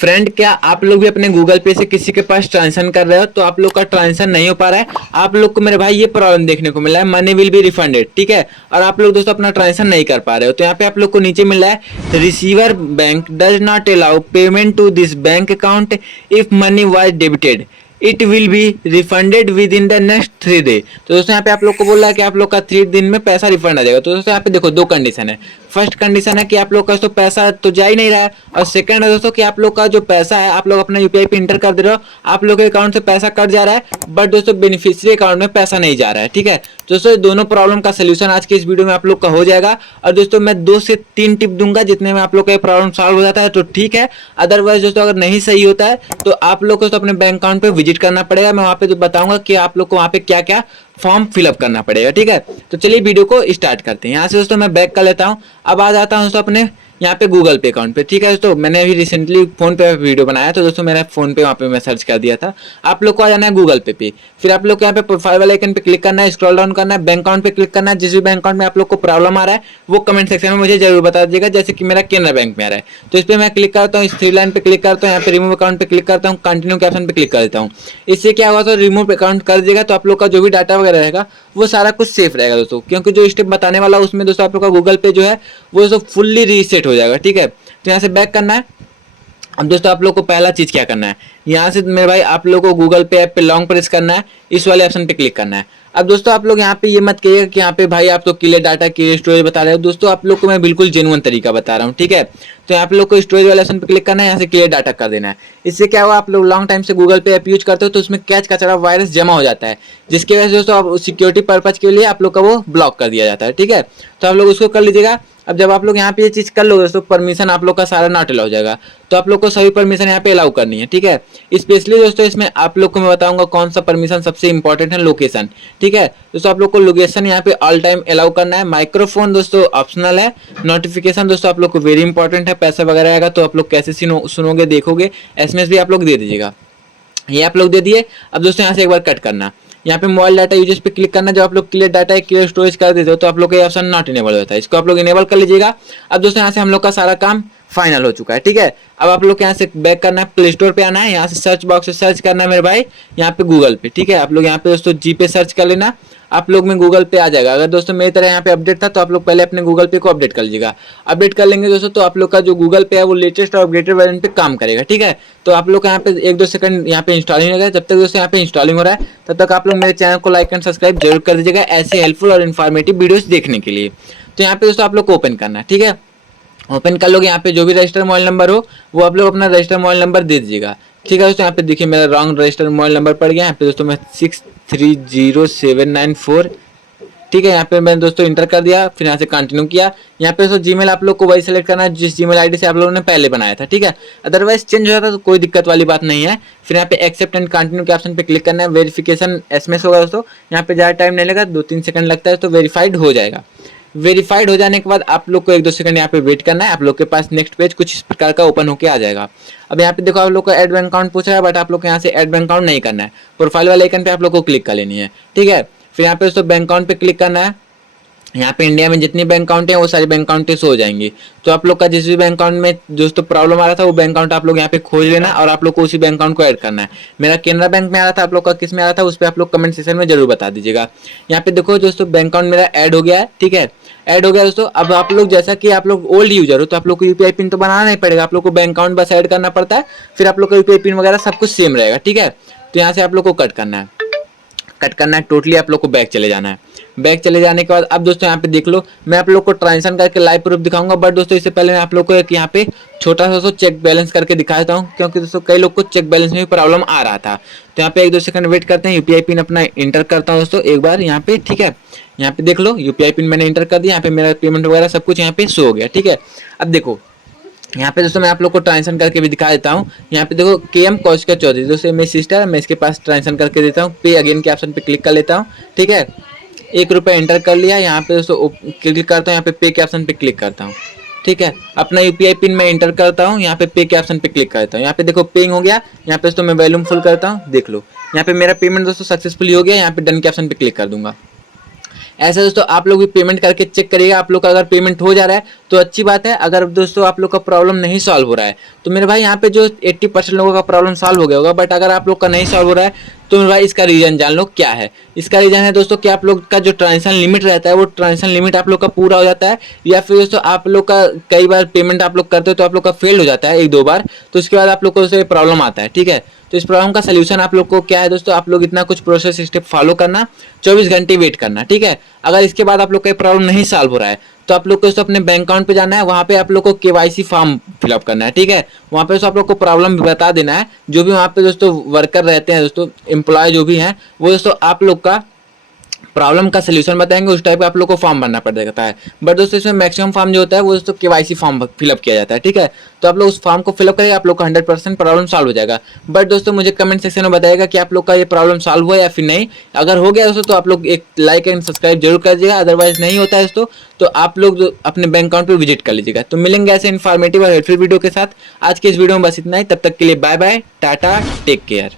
Friend, क्या आप लोग भी अपने गूगल पे से किसी के पास ट्रांजेक्शन कर रहे हो तो आप लोग का ट्रांजेक्शन नहीं हो पा रहा है, आप लोग को मेरे भाई ये प्रॉब्लम देखने को मिला है, मनी विल बी रिफंडेड, ठीक है। और आप लोग दोस्तों अपना ट्रांजेक्शन नहीं कर पा रहे हो तो यहाँ पे आप लोग को नीचे मिल रहा है receiver bank does not allow payment to this bank account if money was debited, it will be refunded within the next 3 day. तो दोस्तों यहाँ पे आप लोग को बोल रहा है कि आप लोग का 3 दिन में पैसा रिफंड आ जाएगा। तो दोस्तों यहाँ पे देखो दो कंडीशन है। फर्स्ट कंडीशन है कि आप लोग का तो पैसा तो जा ही नहीं रहा है, और सेकंड है दोस्तों कि आप लोग का जो पैसा है आप लोग अपना यूपीआई पे इंटर कर दे रहे हो, आप लोग के अकाउंट से पैसा कट जा रहा है, बट दोस्तों बेनिफिशियरी अकाउंट में पैसा नहीं जा रहा है, ठीक है। दोस्तों दोनों प्रॉब्लम का सोल्यूशन आज के इस वीडियो में आप लोग का हो जाएगा। और दोस्तों मैं 2 से 3 टिप दूंगा, जितने में आप लोग का प्रॉब्लम सॉल्व हो जाता है तो ठीक है, अदरवाइज दोस्तों अगर नहीं सही होता है तो आप लोग को तो अपने बैंक अकाउंट पे विजिट करना पड़ेगा। मैं वहां पे तो बताऊंगा कि आप लोग को वहां पे क्या क्या फॉर्म फिलअप करना पड़ेगा, ठीक है। तो चलिए वीडियो को स्टार्ट करते हैं। यहाँ से दोस्तों मैं बैक कर लेता हूँ, अब आ जाता हूँ दोस्तों अपने यहाँ पे गूगल पे अकाउंट पे, ठीक है। दोस्तों मैंने अभी रिसेंटली फोन पे वीडियो बनाया, तो दोस्तों मेरा फोन पे वहाँ पे मैं सर्च कर दिया था। आप लोग को आ जाना है गूगल पे फिर आप लोग को यहाँ पे प्रोफाइल वाले आइकन पे क्लिक करना है, स्क्रॉल डाउन करना है, बैंक अकाउंट पे क्लिक करना है। जिस भी बैंक अकाउंट में आप लोग को प्रॉब्लम आ रहा है वो कमेंट सेक्शन में मुझे जरूर बता दीजिएगा। जैसे कि मेरा केनरा बैंक में आ रहा है तो इस पर मैं क्लिक करता हूँ, इस 3 लाइन पे क्लिक करता हूँ, यहाँ पे रिमूव अकाउंट पे क्लिक करता हूँ, कंटिन्यू के ऑप्शन पे क्लिक कर देता हूँ। इससे क्या होगा, तो रिमूव अकाउंट कर दीजिएगा तो आप लोग का जो भी डाटा वगैरह रहेगा वो सारा कुछ सेफ रहेगा दोस्तों, क्योंकि जो स्टेप बताने वाला उसमें दोस्तों आप लोग का गूगल पे जो है वो दोस्तों फुल्ली रीसेट हो जाएगा, ठीक है। तो यहाँ से बैक करना है। अब दोस्तों आप लोग को पहला चीज क्या करना है, यहाँ से मेरे भाई आप लोग को गूगल पे ऐप पे लॉन्ग प्रेस करना है, इस वाले ऑप्शन पे क्लिक करना है। अब दोस्तों आप लोग यहाँ पे ये मत कहिएगा कि यहाँ पे भाई आप तो क्लियर डाटा क्लियर स्टोरेज बता रहे हो। दोस्तों आप लोग को मैं बिल्कुल जेन्युइन तरीका बता रहा हूँ, ठीक है। तो आप लोग को स्टोरेज वाले ऑप्शन पे क्लिक करना है, यहाँ से क्लियर डाटा कर देना है। इससे क्या हुआ, आप लोग लॉन्ग टाइम से गूगल पे ऐप यूज करते हो तो उसमें कैच कचरा वायरस जमा हो जाता है, जिसकी वजह से दोस्तों आप सिक्योरिटी पर्पज के लिए आप लोग का वो ब्लॉक कर दिया जाता है, ठीक है। तो आप लोग उसको कर लीजिएगा। अब जब आप लोग यहाँ पे ये चीज कर लो दोस्तों, परमिशन आप लोग का सारा नॉट अलाउ हो जाएगा। तो आप लोग को सभी परमिशन यहाँ पे अलाउ करनी है, ठीक है। स्पेशली दोस्तों इसमें आप लोग को मैं बताऊंगा कौन सा परमिशन सबसे इंपॉर्टेंट है, लोकेशन, ठीक है। दोस्तों आप लोग को लोकेशन यहाँ पे ऑल टाइम अलाउ करना है। माइक्रोफोन दोस्तों ऑप्शनल है। नोटिफिकेशन दोस्तों आप लोग को वेरी इंपॉर्टेंट है, पैसा वगैरह आएगा तो आप लोग कैसे सुनोगे देखोगे, एसएमएस भी आप लोग दे दीजिएगा। ये आप लोग दे दिए। अब दोस्तों यहाँ से एक बार कट करना, यहाँ पे मोबाइल डाटा यूजेस पे क्लिक करना। जब आप लोग क्लियर डाटा है क्लियर स्टोरेज कर देते हो तो आप लोग का ऑप्शन नॉट इनेबल होता है, इसको आप लोग इनेबल कर लीजिएगा। अब दोस्तों यहाँ से हम लोग का सारा काम फाइनल हो चुका है, ठीक है। अब आप लोग यहाँ से बैक करना है, प्ले स्टोर पे आना है, यहाँ से सर्च बॉक्स से सर्च करना है मेरे भाई यहाँ पे गूगल पे, ठीक है। आप लोग यहाँ पे दोस्तों जी पे सर्च कर लेना, आप लोग में गूगल पे आ जाएगा। अगर दोस्तों मेरी तरह यहाँ पे अपडेट था तो आप लोग पहले अपने गूगल पे को अपडेट कर लीजिएगा। अपडेट कर लेंगे दोस्तों तो आप लोग का जो गूगल पे है वो लेटेस्ट और अपडेटेड वर्जन पे काम करेगा, ठीक है। तो आप लोग का यहाँ पे 1-2 सेकंड यहाँ पे इंस्टॉलिंग होगा। जब तक दोस्तों यहाँ पे इंस्टॉलिंग हो रहा है तब तक आप लोग मेरे चैनल को लाइक एंड सब्सक्राइब जरूर कर दीजिएगा ऐसे हेल्पफुल और इन्फॉर्मेटिव वीडियोस देखने के लिए। तो यहाँ पे दोस्तों आप लोग को ओपन करना है, ठीक है। ओपन कर लोगे, यहाँ पे जो भी रजिस्टर मोबाइल नंबर हो वो आप लोग अपना रजिस्टर मोबाइल नंबर दे दीजिएगा, ठीक है दोस्तों। यहाँ पे देखिए मेरा रॉन्ग रजिस्टर मोबाइल नंबर पड़ गया, यहाँ पे दोस्तों मैं 630794, ठीक है। यहाँ पे मैंने दोस्तों इंटर कर दिया, फिर यहाँ से कंटिन्यू किया। यहाँ पे दोस्तों जीमेल आप लोग को वही सेलेक्ट करना है जिस जीमेल आईडी से आप लोगों ने पहले बनाया था, ठीक है। अदरवाइज चेंज हो जाता तो कोई दिक्कत वाली बात नहीं है। फिर यहाँ पे एक्सेप्ट एंड कंटिन्यू के ऑप्शन पे क्लिक करना है। वेरिफिकेशन एसएमएस होगा दोस्तों, यहाँ पे ज़्यादा टाइम नहीं लगा, 2-3 सेकंड लगता है तो वेरीफाइड हो जाएगा। वेरीफाइड हो जाने के बाद आप लोग को 1-2 सेकंड यहाँ पे वेट करना है। आप लोग के पास नेक्स्ट पेज कुछ इस प्रकार का ओपन होके आ जाएगा। अब यहाँ पे देखो आप लोग को ऐड बैंक अकाउंट पूछा है, बट आप लोग को यहाँ से ऐड बैंक अकाउंट नहीं करना है। प्रोफाइल वाले आइकन पे आप लोग को क्लिक कर लेनी है, ठीक है। फिर यहाँ पे दोस्तों बैंक अकाउंट पे क्लिक करना है। यहाँ पे इंडिया में जितनी बैंक अकाउंट है वो सारी बैंक अकाउंट शो हो जाएंगी। तो आप लोग का जिस भी बैंक अकाउंट में दोस्तों प्रॉब्लम आ रहा था वो बैंक अकाउंट आप लोग यहाँ पे खोज लेना और आप लोग को उसी बैंक अकाउंट को ऐड करना है। मेरा केनरा बैंक में आ रहा था, आप लोग का किस में आ रहा था उस पर आप लोग कमेंट सेक्शन में जरूर बता दीजिएगा। यहाँ पे देखो दोस्तों बैंक अकाउंट मेरा ऐड हो गया है, ठीक है। ऐड हो गया दोस्तों। अब आप लोग जैसा कि आप लोग ओल्ड यूजर हो तो आप लोग को यूपीआई पिन तो बनाना नहीं पड़ेगा, आप लोग को बैंक अकाउंट बस ऐड करना पड़ता है, फिर आप लोग का यूपीआई पिन वगैरह सब कुछ सेम रहेगा, ठीक है। तो यहाँ से आप लोग को कट करना है, टोटली आप लोग को बैक चले जाना है। बैक चले जाने के बाद अब दोस्तों यहाँ पे देख लो, मैं आप लोग को ट्रांजेक्शन करके लाइव प्रूफ दिखाऊंगा, बट दोस्तों इससे पहले मैं आप लोग को एक यहाँ पे छोटा सा दोस्तों चेक बैलेंस करके दिखाता हूँ, क्योंकि दोस्तों कई लोग को चेक बैलेंस में भी प्रॉब्लम आ रहा था। तो यहाँ पे 1-2 सेकंड वेट करते हैं। यूपीआई पिन अपना इंटर करता हूँ दोस्तों एक बार यहाँ पे, ठीक है। यहाँ पे देख लो यूपीआई पिन मैंने इंटर कर दिया, यहाँ पे मेरा पेमेंट वगैरह सब कुछ यहाँ पे शो हो गया, ठीक है। अब देखो यहाँ पे दोस्तों मैं आप लोग को ट्रांजेक्शन करके भी दिखा देता हूँ। यहाँ पे देखो केएम कौशिका चौधरी दोस्तों मेरी सिस्टर है, मैं इसके पास ट्रांजेक्शन करके देता हूँ। पे अगेन के ऑप्शन पे क्लिक कर लेता हूँ, ठीक है। 1 रुपये एंटर कर लिया। यहाँ पे दोस्तों क्लिक करता हूँ, यहाँ पे पे के ऑप्शन पे क्लिक करता हूँ, ठीक है। अपना यूपीआई पिन मैं एंटर करता हूँ, यहाँ पे पे के ऑप्शन पे क्लिक करता हूँ। यहाँ पे देखो पेइंग हो गया। यहाँ पे दोस्तों मैं वॉल्यूम फुल करता हूँ, देख लो यहाँ पे मेरा पेमेंट दोस्तों सक्सेसफुली हो गया। यहाँ पे डन के ऑप्शन पे क्लिक कर दूंगा। ऐसा दोस्तों आप लोग भी पेमेंट करके चेक करिएगा। आप लोग का अगर पेमेंट हो जा रहा है तो अच्छी बात है, अगर दोस्तों आप लोग का प्रॉब्लम नहीं सॉल्व हो रहा है तो मेरे भाई यहाँ पे जो 80% लोगों का प्रॉब्लम सॉल्व हो गया होगा, बट अगर आप लोग का नहीं सॉल्व हो रहा है तो मेरे भाई इसका रीजन जान लो क्या है। इसका रीजन है दोस्तों कि आप लोग का जो ट्रांजेक्शन लिमिट रहता है वो ट्रांजेक्शन लिमिट आप लोग का पूरा हो जाता है, या फिर दोस्तों आप लोग का कई बार पेमेंट आप लोग करते हो तो आप लोग का फेल हो जाता है 1-2 बार, तो उसके बाद आप लोग को उससे प्रॉब्लम आता है। ठीक है, तो इस प्रॉब्लम का सोल्यूशन आप लोग को क्या है दोस्तों, आप लोग इतना कुछ प्रोसेस स्टेप फॉलो करना, 24 घंटे वेट करना। ठीक है, अगर इसके बाद आप लोग का प्रॉब्लम नहीं सॉल्व हो रहा है तो आप लोग को दोस्तों अपने बैंक अकाउंट पे जाना है, वहाँ पे आप लोग को केवाईसी फॉर्म फिलअप करना है। ठीक है, वहाँ पे दोस्तों आप लोग को प्रॉब्लम भी बता देना है, जो भी वहाँ पे दोस्तों वर्कर रहते हैं दोस्तों, एम्प्लॉय जो भी हैं वो दोस्तों आप लोग का प्रॉब्लम का सोल्यूशन बताएंगे, उस टाइप का आप लोग को फॉर्म भरना पड़ जाता है। बट दोस्तों इसमें मैक्सिमम फॉर्म जो होता है वो दोस्तों केवाईसी फॉर्म फिलअप किया जाता है। ठीक है, तो आप लोग उस फॉर्म को फिलअप करेंगे, आप लोग का 100% प्रॉब्लम सॉल्व हो जाएगा। बट दोस्तों मुझे कमेंट सेक्शन में बताएगा कि आप लोग का ये प्रॉब्लम सॉल्व हुआ या फिर नहीं। अगर हो गया दोस्तों तो आप लोग एक लाइक एंड सब्सक्राइब जरूर कर दीजिएगा, अदरवाइज नहीं होता है दोस्तों तो आप लोग अपने बैंक अकाउंट पर विजिट कर लीजिएगा। तो मिलेंगे ऐसे इन्फॉर्मेटिव और हेल्पफुल वीडियो के साथ। आज के इस वीडियो में बस इतना ही, तब तक के लिए bye bye, tata, take care.